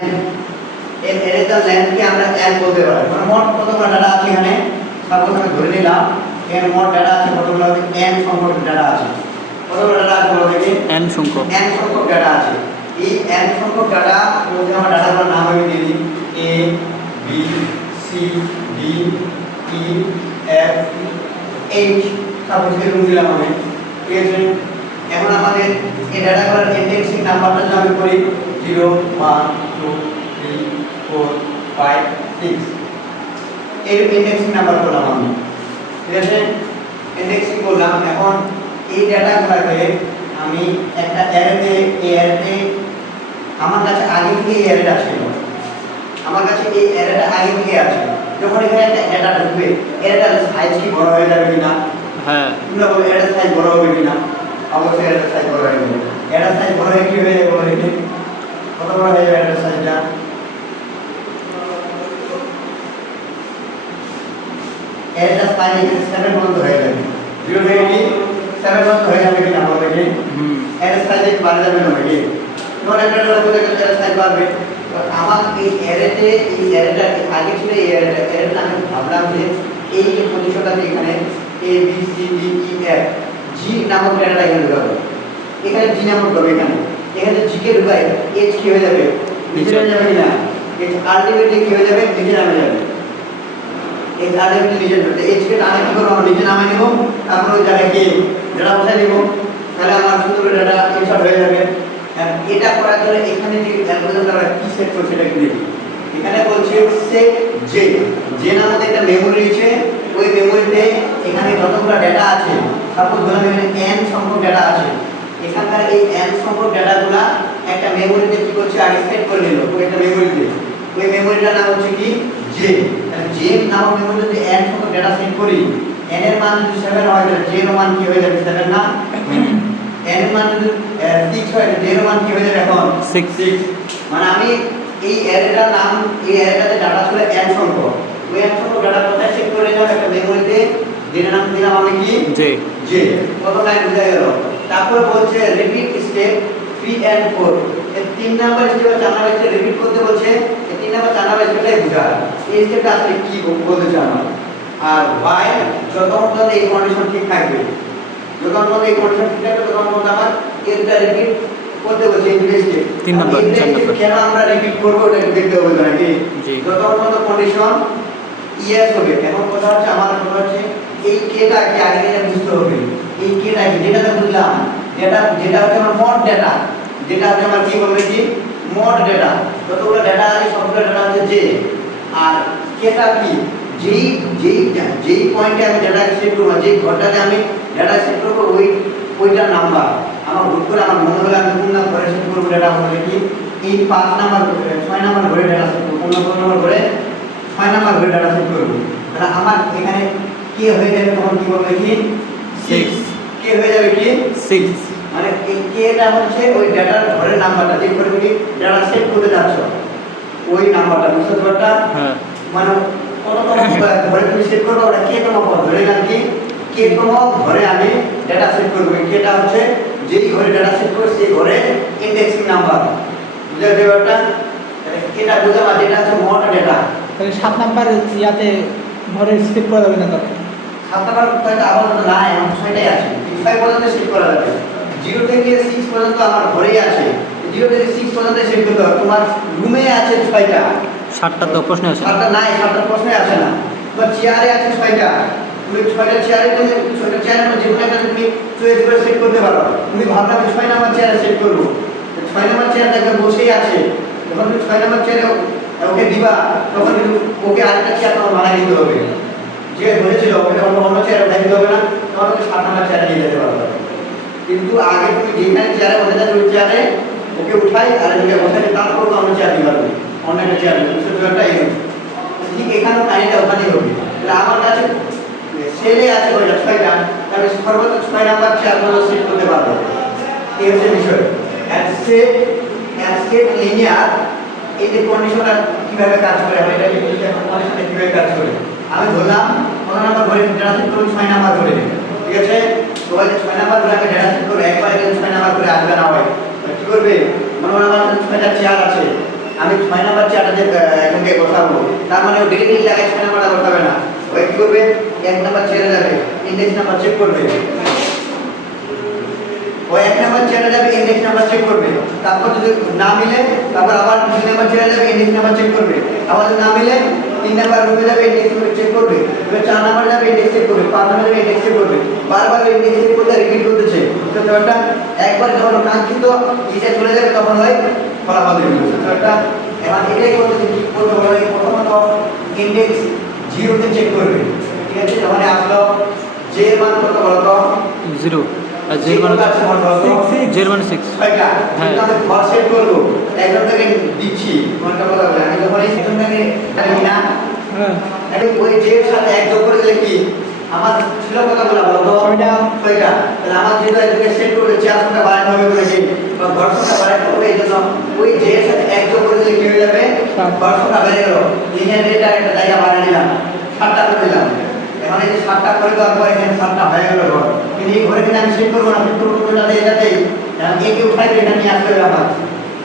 এর লেন্থকে আমরা n বলতে পারি। মানে মোট কতগুলো ডাটা আছে এখানে, সাপোজ আমি ধরে নিলাম এর মোট ডাটা আছে কতগুলো, n সংখ্যক ডাটা আছে। কতগুলো ডাটা আছে বলো দেখি? n সংখ্যক ডাটা আছে। এই n সংখ্যক ডাটা মধ্যে আমরা ডাটাগুলোর নাম আমি দিয়ে দিই a b c d e f h, suppose এরকম দিলাম আমি, ঠিক আছে? এখন আমাদের এই ডাটাগুলোর ইন্ডেক্সিং নাম্বারটা যদি আমি করি 0 1 2 3 4 5 6, এর ইন্ডেক্সিং নাম্বার করলাম আমি, ঠিক আছে? ইন্ডেক্সিং করলাম। এখন এই ডাটাগুলোকে আমি একটা অ্যারেতে, এই অ্যারেতে আমার কাছে আগে থেকে এই অ্যারেটা ছিল, আমার কাছে এই অ্যারেটা আগে থেকে আছে। যখন এখানে একটা ডেটা ঢুকবে, অ্যারেটার সাইজ কি বড় হয়ে যাবে কিনা? হ্যাঁ, তোমরা বলো অ্যারেটার সাইজ বড় হবে কিনা? অবশ্যই অ্যারেটার সাইজ বড় হয়ে যাবে। অ্যারেটার সাইজ বড় হয়ে কি হয়ে যাবে বলো দেখি? কত বড় হয়ে যাবে অ্যারেটার সাইজটা? অ্যারেটার সাইজ 7 পর্যন্ত হয়ে যাবে। 0 থেকে কি 7 পর্যন্ত হয়ে যাবে কিনা বলো দেখি? অ্যারেটার সাইজ একটু বাড়ে যাবে না নাকি? যখন একটা ডেটা বলে গেলে অ্যারেটার সাইজ বাড়বে। আমার এই অ্যারেতে, এই অ্যারেটা আগে ছিল এই অ্যারেটা আমি ভাবলাম যে এই যে প্রতিশতটা আছে এখানে a b c d e f g নামক ডেটাটা এখানে ঢুকাবো, এখানে g নামক ঢুকাবো, এখানে g কে ঢুকাই h কি হয়ে যাবে? নিচে নেমে যাবে কিনা? h আলটিমেটলি কি হয়ে যাবে? নিচে নামে যাবে। h আলটিমেটলি নিচে নামবে। h কে টানে কি করব? নিচে নামাই নেব, তারপর ওই জায়গায় কি ডেটা বসাই দেব, তাহলে আমার সুন্দর ডেটা ইনসার্ট হয়ে যাবে। এটা করার জন্য এখানে যে অ্যালগরিদমটা আমরা কি সেট করছি এটা কি দেখি। এখানে বলছে সেট জে, জে নামে একটা মেমরি আছে, ওই মেমরিতে এখানে যতগুলো ডেটা আছে, সাপোজ ধরুন এখানে n সংখ্যক ডেটা আছে, এখানকার এই n সংখ্যক ডেটাগুলো একটা মেমরিতে কি করছে আগে সেট করে নিল, ওই একটা মেমরিতে, ওই মেমরিটার নাম হচ্ছে কি জে। তাহলে জে নামক মেমরিতে যদি n সংখ্যক ডেটা সেট করি, n এর মান যদি 7 হয় তাহলে j এর মান কি হয়ে যাবে? 7 না? n এর মান যদি 6 হয় তাহলে j এর মান কি হয়ে যাবে এখন? 6। মানে আমি এই অ্যারেটার নাম, এই অ্যারেটাতে ডাটা ছিল n সংখ্যক, ওই n সংখ্যক ডাটা কোথায় সেট করে নিলাম? একটা মেমরিতে, যেটার নাম দিলাম আমি কি জে। কত লাইন বুঝা গেল? তারপর বলছে রিপিট স্টেপ 3 and 4, এই 3 নাম্বার স্টেপ আর 4 নাম্বার স্টেপ রিপিট করতে বলছে। এই 3 নাম্বার 4 নাম্বার স্টেপটাই বুঝায় এই স্টেপটা আসলে কি বলতে চান। আর while যতক্ষণ পর্যন্ত এই কন্ডিশন ঠিক থাকবে, যতক্ষণ পর্যন্ত এই কন্ডিশন ঠিক থাকবে ততক্ষণ পর্যন্ত আমার এটা রিপিট করতে বলছে এই স্টেপ। 3 নাম্বার 4 নাম্বার কেন আমরা রিপিট করব এটা দেখতে হবে নাকি? যতক্ষণ পর্যন্ত কন্ডিশন ইয়েস হবে। এখন কথা হচ্ছে আমার কথা হচ্ছে এই কেটা কি আগে এটা বুঝতে হবে। এই কেটা কি যেটা বুঝলাম, যেটা হচ্ছে আমার মোট ডেটা, যেটা হচ্ছে আমার কি বলবে কি মোট ডেটা, যতগুলো ডেটা আছে সবগুলো ডেটা হচ্ছে জে। আর কেটা কি যেই পয়েন্টে আমি ডেটা সেট করব, যেই ঘরটাতে আমি ডেটা সেট করব ওইটার নাম্বার আমার ভুল করে আমার মনে হলে আমি কোন ঘরে সেট করবো ডেটা বলে কি এই 5 নাম্বার 6 নাম্বার ঘরে ডেটা সেট করব, কোন নাম্বার ঘরে 6 নাম্বার ঘরে ডেটা সেট করব। তাহলে আমার এখানে কে হয়ে যাবে তখন কি বলবে কি 6, কে হয়ে যাবে কি 6। মানে এই কেটা হচ্ছে ওই ডেটার ঘরের নাম্বারটা, যে ঘরে তুমি ডেটা সেট করতে যাচ্ছ ওই নাম্বারটা, বুঝতে পারছো? হ্যাঁ, মানে কততম ঘরে তুমি সেট করবে ওটা কে তম পদ ধরে গেল কি কে তম ঘরে আমি ডেটা সেট করব। কেটা হচ্ছে যেই ঘরে ডেটা সেট করবে সেই ঘরে ইন্ডেক্সিং নাম্বার, বুঝা যাবে ব্যাপারটা? তাহলে কেটা বুঝা বা ডেটা হচ্ছে মোট ডেটা। তাহলে 7 নাম্বার ইয়াতে ঘরে সেট করা যাবে না? তখন 7 নাম্বার কয়টা আপাতত নাই, আমার 6টাই আছে, 6 পর্যন্ত সেট করা যাবে। 0 থেকে 6 পর্যন্ত আমার ঘরেই আছে, 0 থেকে 6 পর্যন্ত সেট করতে হবে। তোমার রুমে আছে 6টা, 7টা তো প্রশ্ন আছে, 7টা নাই, 7টা প্রশ্নই আসে না। তোমার চেয়ারে আছে 6টা, তুমি 6টা চেয়ারে, তুমি 6টা চেয়ারের মধ্যে যে কোনো একটা তুমি চয়েস করে সেট করতে পারো। তুমি ভাবলা আমি 6 নাম্বার চেয়ারে সেট করবো, 6 নাম্বার চেয়ারটা একবার বসেই আছে, যখন তুমি 6 নাম্বার চেয়ারে ওকে দিবা তখন কিন্তু ওকে আরেকটা চেয়ার তোমার বানিয়ে দিতে হবে, যে বলেছিল ওকে অন্য চেয়ারে উঠাই দিতে হবে না, তখন ওকে 7 নাম্বার চেয়ারে নিয়ে যেতে পারবে। কিন্তু আগে তুমি যেখানে চেয়ারে বসে যাচ্ছ ওই চেয়ারে ওকে উঠাই আর ওকে বসাই তারপর তো অন্য চেয়ার দিতে পারবে, অন্য একটা চেয়ার একটা এই ঠিক এখানেও কাহিনিটা ওখানেই হবে। তাহলে আমার কাছে সেলে আছে ওইটা 6টা, তাহলে সর্বোচ্চ 6 নাম্বার চেয়ার পর্যন্ত সেট করতে পারবে। এই হচ্ছে বিষয়। অ্যান্ড সেট লিনিয়ার, এই যে কন্ডিশনটা কিভাবে কাজ করে, আমি এটা লিখেছি এখন কন্ডিশনটা কিভাবে কাজ করে। আমি ধরলাম কত নাম্বার ঘরে ডেটা সেট করব, 6 নাম্বার ঘরে, ঠিক আছে? তো ওই 6 নাম্বার ঘরে আমি ডেটা সেট করব, একবার কিন্তু 6 নাম্বার ঘরে আসবে না হয় কি করবে? মনে হয় আমার 6টা চেয়ার আছে, আমি 6 নাম্বার চেয়ারটা যে এখানে বসাবো, তার মানে ও ডিরেক্টলি লাগাই 6 নাম্বারটা বসাবে না। ও কি করবে, 1 নাম্বার ছেড়ে যাবে, ইন্ডেক্স নাম্বার চেক করবে। ও 1 নাম্বার ছেড়ে যাবে, ইন্ডেক্স নাম্বার চেক করবে। তারপর যদি না মিলে তারপর আবার 2 নাম্বার ছেড়ে যাবে, ইন্ডেক্স নাম্বার চেক করবে। আবার যদি না মিলে 3 নাম্বার রুমে যাবে, ইন্ডেক্স নাম্বার চেক করবে। এবার 4 নাম্বার যাবে, ইন্ডেক্স চেক করবে। 5 নাম্বার যাবে, ইন্ডেক্স চেক করবে। বারবার ইন্ডেক্স চেক করতে রিপিট করতেছে। বুঝতে পারছেন? একবার যখন কাঙ্ক্ষিত ইটা চলে যাবে তখন হয় ফলাফল দেবে। বুঝতে পারছেন? এখন এটাই করতে কি করতে বলে, প্রথমত ইন্ডেক্স 0 তে চেক করবে। ঠিক আছে? যখন আসলো j এর মান কত বলো তো? 0 আর j এর মান 6। হ্যাঁ, আমি ঘর সেট করব, একদম থেকে দিচ্ছি কোনটা কথা বলে। আমি যখন এই একদম থেকে আমি না হ্যাঁ আমি ওই j এর সাথে এক যোগ করে দিলে কি আমার ছিল কত বলা বলো তো? 6টা। তাহলে আমার যেটা এটাকে সেট করে 4 সংখ্যা বাড়াতে হবে বলে কি বা ঘর সংখ্যা বাড়াতে হবে, এই জন্য ওই j এর সাথে এক যোগ করে দিলে কি হয়ে যাবে, ঘর সংখ্যা বেড়ে গেল। লিনিয়ার রেট আর একটা জায়গা বাড়িয়ে দিলাম, 7টা করে দিলাম। এখন এই যে 7টা করে দেওয়ার পর এখানে 7টা হয়ে গেল ঘর। কিন্তু এই ঘরে কিন্তু আমি সেট করবো না, সেট করবো কোনটাতে, এটাতেই একে উঠাই এটা নিয়ে আসতে হবে আমার।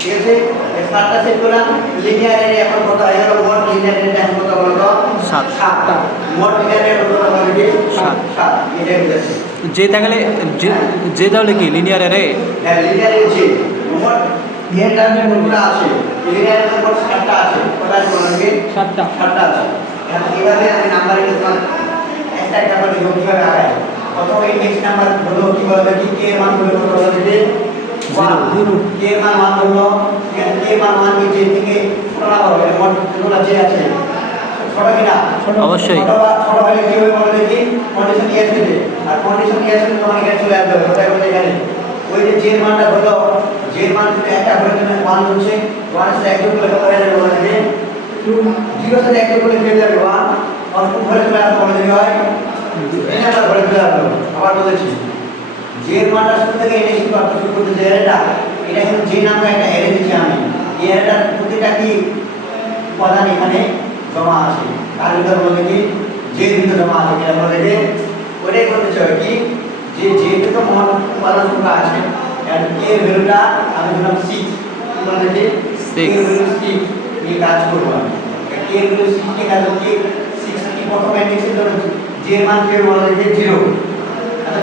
ঠিক আছে? এই 7টা সেট করলাম। লিনিয়ার রেট এখন কত হয়ে গেল, মোট লিনিয়ার রেট এখন কত বলো তো? 7টা। মোট লিনিয়ার রেট কত বলো কি? 7। এটাই বুঝাচ্ছি। j তাহলে j তাহলে কি লিনিয়ার অ্যারে? হ্যাঁ, লিনিয়ার রেট j মোট এর টার্মে মোটটা আছে, লিনিয়ার রেট মোট 7টা আছে। কটা আছে বলো কি? 7টা আছে। এখন এইভাবে আমি নাম্বার লিখলাম, একটা একটা করে যোগ কিভাবে আগায়। প্রথম ইন্ডেক্স নাম্বার হলো কি বলবে কি, k এর মান হলো কত বলো দিদি? 1। k এর মান হলো k এর মান কি j থেকে ছোট না বড়, মোট যেগুলো j আছে ছোট কিনা? অবশ্যই। ছোট হলে কি হবে বলো দেখি, কন্ডিশন ইয়েস দিবে। আর কন্ডিশন ইয়েস দিলে তোমার এখানে চলে আসবে, কোথায় বলে এখানে ওই যে j এর মানটা হলো, j এর মান যদি একটা করে তুমি 1 হচ্ছে, 1 এর সাথে এক যোগ করলে কত হয়ে যাবে বলো দেখি? 0 সাথে এক যোগ করলে পেয়ে যাবে 1। আর কোন ঘরে চলে আসবে বলো দেখি হয়? এই নাম্বার ঘরে চলে আসবে। আবার বলেছি j এর মানটা শুরু থেকে এনে শুরু করতে শুরু করতে যে অ্যারেটা, এটা কিন্তু j নামে একটা অ্যারে দিচ্ছি আমি। এই অ্যারেটার প্রতিটা কি উপাদান এখানে জমা আছে, তার ভিতরে বলে কি j এর ভিতরে জমা আছে কিনা বলে দেখি। ওইটাই করতে চাই কি, যে j এর তো মোট উপাদান সংখ্যা আছে, আর k এর ভ্যালুটা আমি দিলাম 6। বলে দেখি 6 k এর ভ্যালু 6 এই কাজ করব আমি। k এর ভ্যালু 6 কে কাজ কি 6 কি প্রথম ইন্ডেক্সের জন্য j এর মান কি বলে দেখি 0। আচ্ছা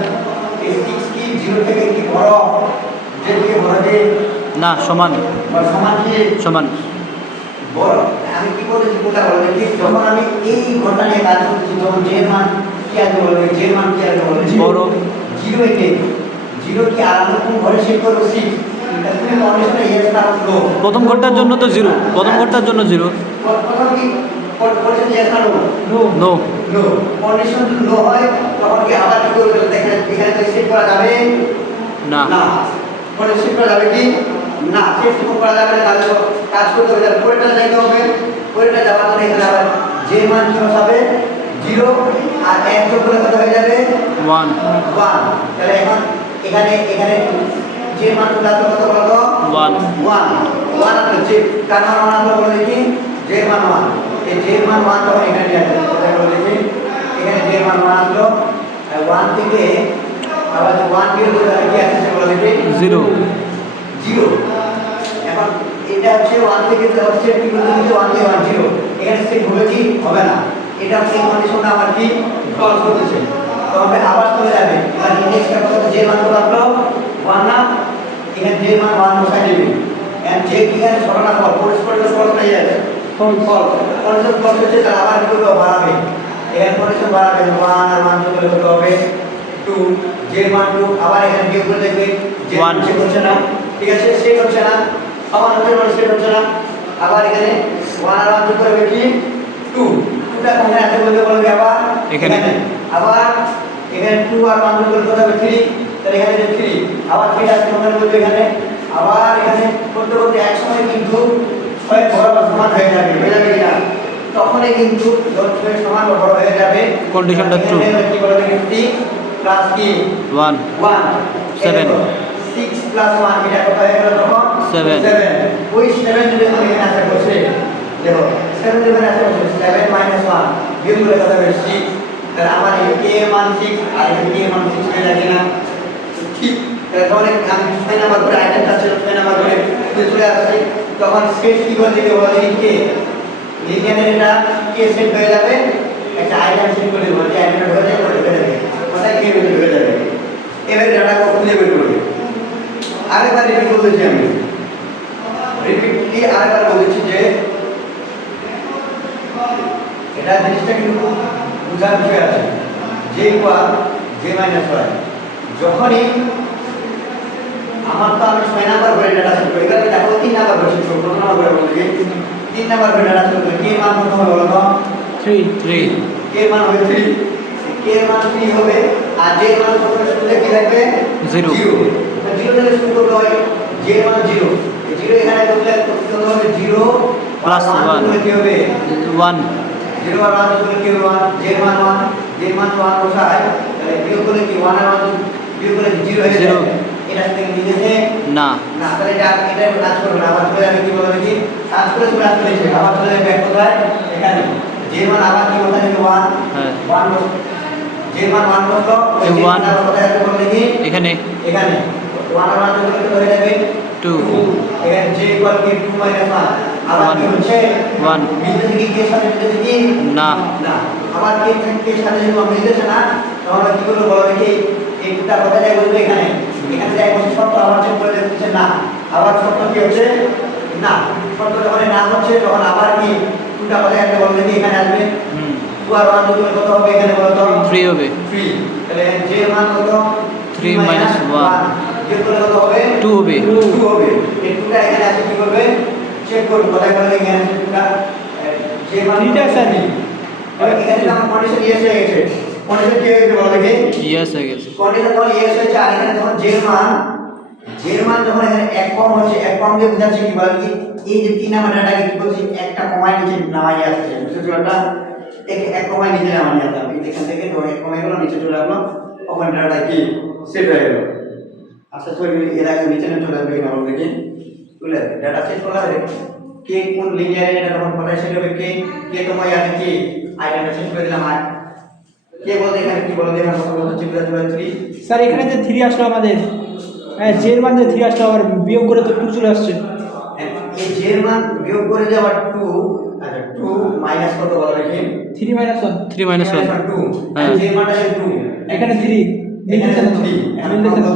এই 6 কি 0 থেকে কি বড়, j থেকে বড় যে না, সমান সমান কি সমান। বড়। আমি কি বলেছি কোথা বলে দেখি, যখন আমি এই ঘটনা নিয়ে কাজ করছি তখন j এর মান কি আছে বলবে, j এর মান কি আছে বলবে বড়। 0 একে 0 কি আর আমরা কোন ঘরে সেট করব 6। তুমি কন্ডিশনে ইয়েস না নো, প্রথম ঘরটার জন্য তো 0, প্রথম ঘরটার জন্য 0। প্রথম কি কন্ডিশন ইয়েস না নো? নো। নো। কন্ডিশন যদি নো হয় তখন কি আবার কি করবে, দেখেন এখানে তো সেট করা যাবে না। না। কোন সেট করা যাবে কি না, সেট করা যাবে না। তাহলে তো কাজ করতে হবে, তাহলে পরেরটা যাইতে হবে। পরেরটা যাওয়ার পরে এখানে আবার j এর মান কি হবে 0 আর এক যোগ করলে কত হয়ে যাবে 1। তাহলে এখন এখানে j এর মান কত বলো তো 1 আসলে j কার মান আমরা বলে দেখি j এর মান 1। এই j এর মান 1 তখন এখানে নিয়ে আসবে, কোথায় বলে দেখি এখানে j এর মান 1 আসলো। 1 থেকে আবার 1 বিয়োগ করলে কি আসছে বলে দেখি 0। এখন এটা হচ্ছে 1 থেকে হচ্ছে কি বলতে হচ্ছে 1 থেকে 1 0, এখানে সেট হবে কি হবে না। এটা হচ্ছে কন্ডিশনটা আমার কি ফলস করতেছে, তবে আবার চলে যাবে। এবার ইন্ডেক্সটা কত, j মান কত আসলো 1 না, এখানে j মান 1 বসাই দিবে। এন্ড j কি এখানে ছোট না বড়, পরিষ্কার ফলস হয়ে যাবে, ফলস কন্ডিশন ফলস হচ্ছে, তাহলে আবার কি করবে বাড়াবে। এখানে কন্ডিশন বাড়াবে 1 আর 1 যোগ করলে কত হবে 2, j মান 2। আবার এখানে বিয়োগ করে দেখবে j চেক হচ্ছে না, ঠিক আছে সেট হচ্ছে না, সমান হচ্ছে না, সেট হচ্ছে না। আবার এখানে 1 আর 1 যোগ করবে কি 2, 2টা কোথায় আছে বলবে আবার এখানে। আবার এখানে 2 আর 1 যোগ করলে কত হবে 3, তাহলে এখানে যে 3 আবার 3 আছে তোমরা বলবে এখানে। আবার এখানে করতে করতে এক সময় কিন্তু ছয় বরাবর সমান হয়ে যাবে কিনা, তখনই কিন্তু ছয় সমান বড় হয়ে যাবে। কন্ডিশনটা ট্রু। কি বলবে 3 প্লাস কি 1 7 6 প্লাস 1 এটা কত হয়ে গেল তখন 7। ওই 7 যদি আমি এখানে আসে বসে দেখো 7 যদি এখানে আসে বসে 7 - 1 বিয়োগ করলে কত হবে 6। তাহলে আমার এই k এর মান 6 আর এই k এর মান 6 হয়ে যাবে না, ঠিক। তাহলে আমি 6 নাম্বার করে আইটেমটা ছিল 6 নাম্বার করে চলে আসছে। তখন সেট কি করে দিকে বলে কে লিনিয়ারের এটা কে সেট হয়ে যাবে একটা আইটেম সেট করে দেবো যে আইটেমটা হয়ে যাবে করে দেবে ওটা কে হয়ে যাবে এবার ডাটা খুঁজে বের করবে আরেকবার রিপিট বলেছি আমি রিপিটলি আরেকবার বলেছি যে এটা জিনিসটা কিন্তু বুঝার বিষয় আছে যে ইকুয়াল যে মাইনাস ওয়াই যখনই আমার তো আমি 6 নাম্বার করে ডাটা সেট করি এবার দেখো 3 নাম্বার করে সেট করব 1 নাম্বার করে বলছি 3 নাম্বার করে ডাটা সেট করি কে মান কত হবে বলো তো 3 কে মান হবে 3 কে মান 3 হবে আর যে মান কত শুরুতে কি থাকবে 0 0 থেকে শুরু করতে হয় যে মান 0 0 এখানে করলে কত হবে 0 প্লাস 1 কি হবে 1 0 আর 1 করলে কি হবে 1 যে মান 1 যে মান 1 বসায় তাহলে বিয়োগ করলে কি 1 আর 1 বিয়োগ করলে 0 হয়ে যাবে এটা থেকে নিচে না না তাহলে এটা কাজ করবে না আবার চলে যাবে কি বলে দেখি কাজ করে চলে আসবে নিচে আবার চলে যাবে ব্যাক কোথায় এখানে যে মান আবার কি কোথায় হবে 1 হ্যাঁ 1 যে মান 1 বসলো ওই যে মান 1 আবার কোথায় আসবে বলে দেখি এখানে এখানে 1 আর 1 যোগ করলে হয়ে যাবে 2 এখানে j ইকুয়াল কি 2 মাইনাস 1 আবার কি হচ্ছে 1 মিলতেছে কি কে সাথে মিলতেছে কি না না আবার কে কে সাথে যখন মিলতেছে না তখন আমরা কি করব বলো দেখি এই দুটো কোথায় যায় বলবে এখানে এখানে যায় বসে শর্ত আবার চেক করে দেখতেছে না আবার শর্ত কি হচ্ছে না শর্ত যখন না হচ্ছে তখন আবার কি দুটো কোথায় আসবে বলো দেখি এখানে আসবে 2 আর 1 যোগ করলে কত হবে এখানে বলো তো 3 হবে 3 তাহলে j এর মান কত 3 minus 1 যোগ করলে কত হবে 2 হবে 2 হবে এই দুটো এখানে আছে কি করবে চেক করবে কোথায় বলে এখানে দুটো j মান 3টা স্যার এবার এখানে আমার কন্ডিশন ইয়েস হয়ে গেছে কন্ডিশন কি হয়ে গেছে বলো দেখি ইয়েস হয়ে গেছে কন্ডিশন যখন ইয়েস হয়েছে আর এখানে যখন j এর মান যখন এখানে এক কম হচ্ছে এক কম দিয়ে বোঝাচ্ছে কি বল কি এই যে 3 নাম্বার ডাটাকে কি করছি একটা কমায় নিচে নামাই আসছে বুঝতে পারছো এক কমায় নিচে নামাই আসছে এই এখান থেকে ধরে এক কমায় গেল নিচে চলে আসলো তখন ডাটা কি সেট হয়ে গেল আচ্ছা তো এর আগে নিচে চলে আসবে কিনা বল দেখি চলে আসবে ডাটা সেট করা হবে কে কোন লিনিয়ারে এটা তখন কোথায় সেট হবে কে তোমায় আছে কি আইটেমটা সেট করে দিলাম আর কে বলতে এখানে কি বলতে এখানে কত বলতে 3 স্যার এখানে যে 3 আসলো আমাদের হ্যাঁ জের মান যে 3 আসলো আবার বিয়োগ করে তো 2 চলে আসছে এই j এর মান বিয়োগ করে যে আবার 2 আচ্ছা 2 মাইনাস কত বলা দেখি 3 minus 1 3 minus 1 2 হ্যাঁ j এর মানটা 2 এখানে 3 এখানে মিলতেছে না 3 মিলতেছে না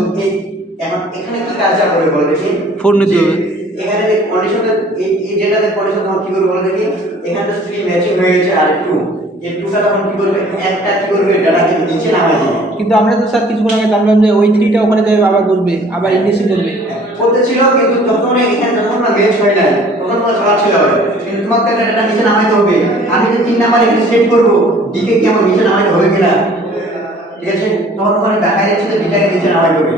এখন এখানে কি কাজটা করে বল দেখি 4 নিতে হবে এখানে যে কন্ডিশনটা এই যেটাতে কন্ডিশন তখন কি করবে বল দেখি এখানে তো 3 ম্যাচিং হয়ে গেছে আর 2 এই 2টা তখন কি করবে একটা কি করবে ডাটাকে নিচে নামায় দিবে কিন্তু আমরা তো স্যার কিছুক্ষণ আগে জানলাম যে ওই 3টা ওখানে যাবে আবার বসবে আবার ইংলিশে করবে বলতেছিল কিন্তু তখন এখানে যখন না ম্যাচ হয় না তখন তোমার খারাপ ছিল কিন্তু তোমাকে একটা ডাটা নিচে নামাইতে হবে আমি যে 3 নাম্বার এখানে সেট করব ডিকে কি আমার নিচে নামাইতে হবে কিনা ঠিক আছে তখন ওখানে দেখাই যাচ্ছে যে ডিটাকে নিচে নামাইতে হবে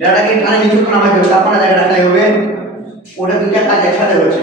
ডাটাকে এখানে নিচে নামাইতে হবে তারপরে জায়গা রাখতে হবে ওটা দুইটা কাজ একসাথে হচ্ছে